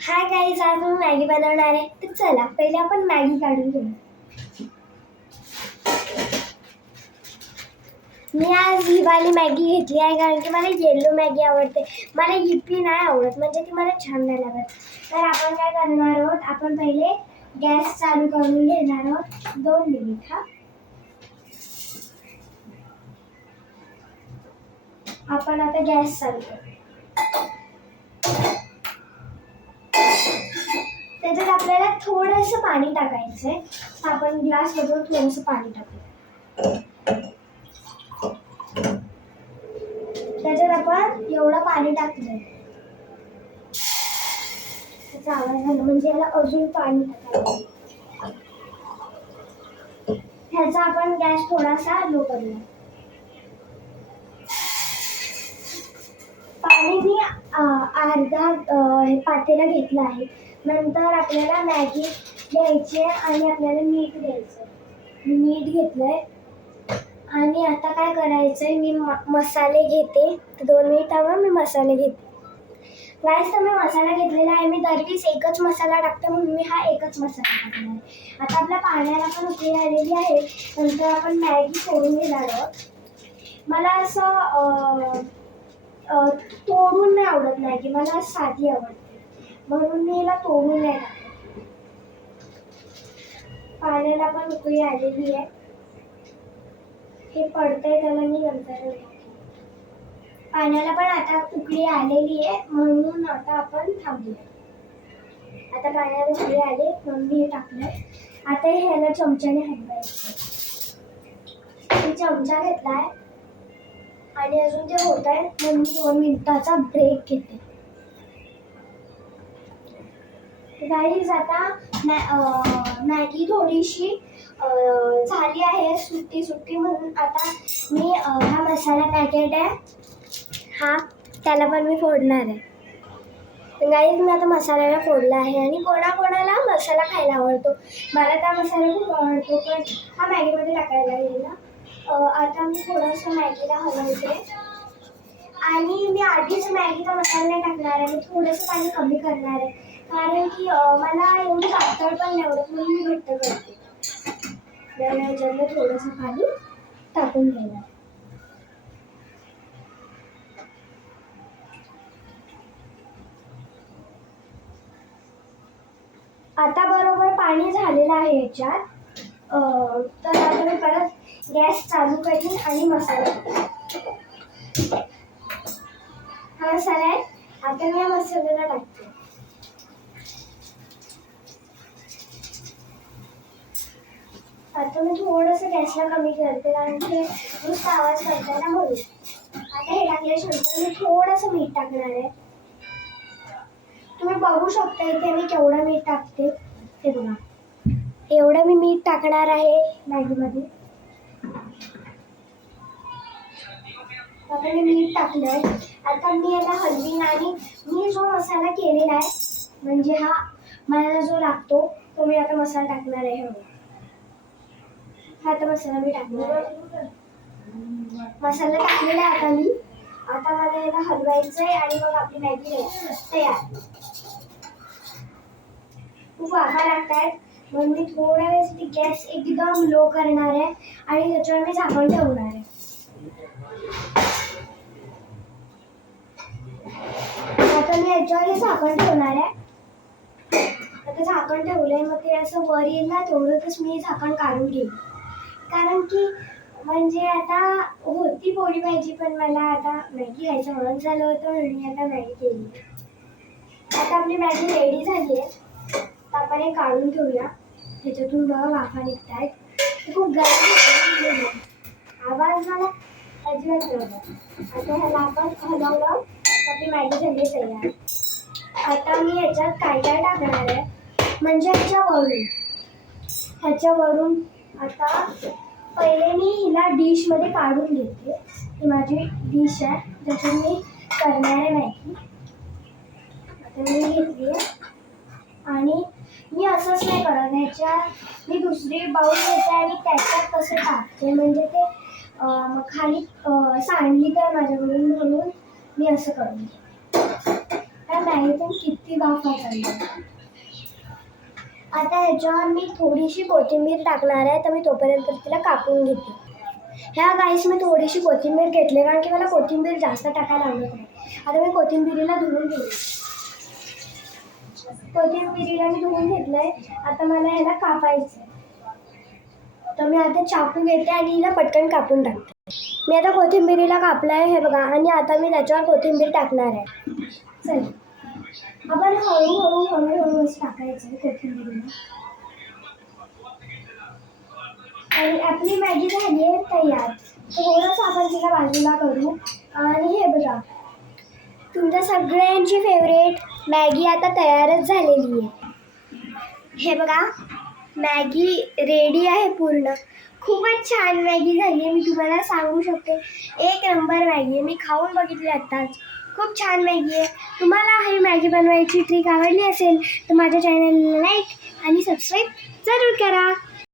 Hi guys, आज मी Maggi बनवणार आहे. तर चला पहिले आपण मॅगी काढून घेऊ. मी आज ही वाली मॅगी घेतली आहे कारण की मला येलो मॅगी आवडते. मला हिप्पी नाही आवडत, म्हणजे ती मला छान नाही लागत. तर आपण काय करणार आहोत, आपण पहिले गॅस चालू करून घेणार आहोत. 2 मिनिट. आपण आता गॅस चालू करू. त्याच्यात आपल्याला थोडंसं पाणी टाकायचं आहे. आपण ग्लास बघून थोडंसं पाणी टाकू. त्याच्यात आपण एवढं पाणी टाकलं, त्याचा आवाज झाला म्हणजे याला अजून पाणी टाकायचं. ह्याचा आपण गॅस थोडासा लो करूया. पाणी मी अर्धा पातेला घेतला आहे. नंतर आपल्याला मॅगी घ्यायची आणि आपल्याला मीठ द्यायचं. मी मीठ घेतलंय आणि आता काय करायचंय, मी मसाले घेते. 2 मिनिटावर मी मसाले घेते. गाईस, तर मी मसाला घेतलेला आहे. मी दरवेळेस एकच मसाला टाकते, म्हणून मी हा एकच मसाला टाकणार आहे. आता आपल्या पाण्याला पण उकळी आलेली आहे. नंतर आपण मॅगी फोडून घेणार आहोत. मला असं तोडून नाही आवडत मॅगी, मला साधी आवडते, म्हणून मी याला तोडून नाही टाकत. पाण्याला पण उकळी आलेली आहे. हे पडतंय त्याला मी नंतर. पाण्याला पण आता उकळी आलेली आहे, म्हणून आता आपण थांबूया. आता पाण्याला उकळी आले म्हणून मी हे टाकलंय. आता ह्याला चमच्याने हलवायचं. मी चमचा घेतलाय आणि अजून ते होत आहे, म्हणून मी 2 मिनिटाचा ब्रेक घेते. गाईज, आता मॅगी थोडीशी झाली आहे सुट्टी सुट्टी, म्हणून आता मी हा मसाला पॅकेट आहे त्याला पण मी फोडणार आहे. तर गाईज, मी आता मसाल्याला फोडला आहे. आणि कोणाकोणाला मसाला खायला आवडतो, मला त्या मसाला खूप आवडतो, पण हा मॅगीमध्ये टाकायला गेला. आता मी थोडंसं मॅगीला हलवते आणि मी आधीच मॅगीचा मसाला नाही टाकणार आहे. मी थोडंसं पाणी कमी करणार आहे, कारण की मला एवढी पातळ पण नाही आवडत, म्हणून मी घट्ट करते. त्याच्यात थोडंसं पाणी टाकून घेणार. आता बरोबर पाणी झालेलं आहे याच्यात. तर आता मी परत गॅस चालू करीन आणि मसाला, हा मसाला आहे. आता मी या मसाल्याला टाकते. आता मी थोडंसं गॅसला कमी करते, कारण की नुसता आवाज करते ना, म्हणून. आता हे टाकल्यानंतर मी थोडंसं मीठ टाकणार आहे. तुम्ही बघू शकता इथे मी केवढं मीठ टाकते. हे बघा, एवढं मी मीठ टाकणार आहे मॅगीमध्ये. आता मी मीठ टाकलंय. आता मी याला हलवीन आणि मी जो मसाला केलेला आहे, म्हणजे हा मला जो लागतो, तो मी आता मसाला टाकणार आहे. हा आता मसाला मी टाकणार आहे. मसाला टाकलेला आहे आता मी. आता मला याला हलवायचं आहे आणि मग आपली मॅगी तयार. खूप वाफा लागतायत, म्हणून मी थोड्या वेळेसाठी गॅस एकदम लो करणार आहे आणि त्याच्यावर मी झाकण ठेवणार आहे. आता मी याच्यावर हे झाकण ठेवणार आहे. आता झाकण ठेवलंय, मग ते असं वर येईल ना, तेवढंच मी झाकण काढून घेईन. कारण की म्हणजे आता होती पोळी भाजी, पण मला आता मॅगी खायचं म्हणून झालं होतं, म्हणून मी आता मॅगी केली. आता आपली मॅगी रेडी झाली आहे. तर आपण हे काढून घेऊया. ह्याच्यातून बघा वाफा निघतायत. खूप गरम आवाज मला अजिबात नव्हता. आता ह्याला आपण हलवलं, आपली मॅगी झाली तयार. आता मी ह्याच्यात काय काय टाकणार आहे, म्हणजे ह्याच्यावरून आता पहिले मी हिला डिशमध्ये काढून घेते. ही माझी डिश आहे, ज्याच्यात मी करणार आहे मॅगी. आता मी घेतली आहे आणि मी असंच नाही करत. ह्याच्यात मी दुसरी बाउल घेते आणि त्याच्यात कसं टाकते, म्हणजे ते खाली सांडली तर माझ्याकडून, म्हणून मी असं करून घेते. मॅगी पण किती वाफा चालली. आता ह्याच्यावर मी थोडीशी कोथिंबीर टाकणार आहे, तर मी तोपर्यंत तिला कापून घेते. ह्या गाईस मी थोडीशी कोथिंबीर घेतली कारण की मला कोथिंबीर जास्त टाकायला आवडत नाही. आता मी कोथिंबीरीला धुवून घेते. कोथिंबीरीला मी धुवून घेतलंय. आता मला ह्याला कापायचं. तर मी आता चाकू घेते आणि हिला पटकन कापून टाकते. मी आता कोथिंबीरीला कापलाय हे बघा, आणि आता मी त्याच्यावर कोथिंबीर टाकणार आहे. चल आपण हळूहळू टाकायचं कोथिंबीरीला. आणि आपली मॅगी झाली आहे तयार. थोडंसं आपण तिला बाजूला करू. आणि हे बघा, तुमच्या सगळ्यांची फेवरेट मॅगी आता तयारच झालेली आहे. हे बघा, मॅगी रेडी आहे पूर्ण. खूपच छान मॅगी झाली आहे, मी तुम्हाला सांगू शकते. एक नंबर मॅगी आहे. मी खाऊन बघितली आत्ताच. खूप छान मॅगी आहे. तुम्हाला ही मॅगी बनवायची ट्रिक आवडली असेल तर माझ्या चॅनलला लाईक आणि सबस्क्राईब जरूर करा.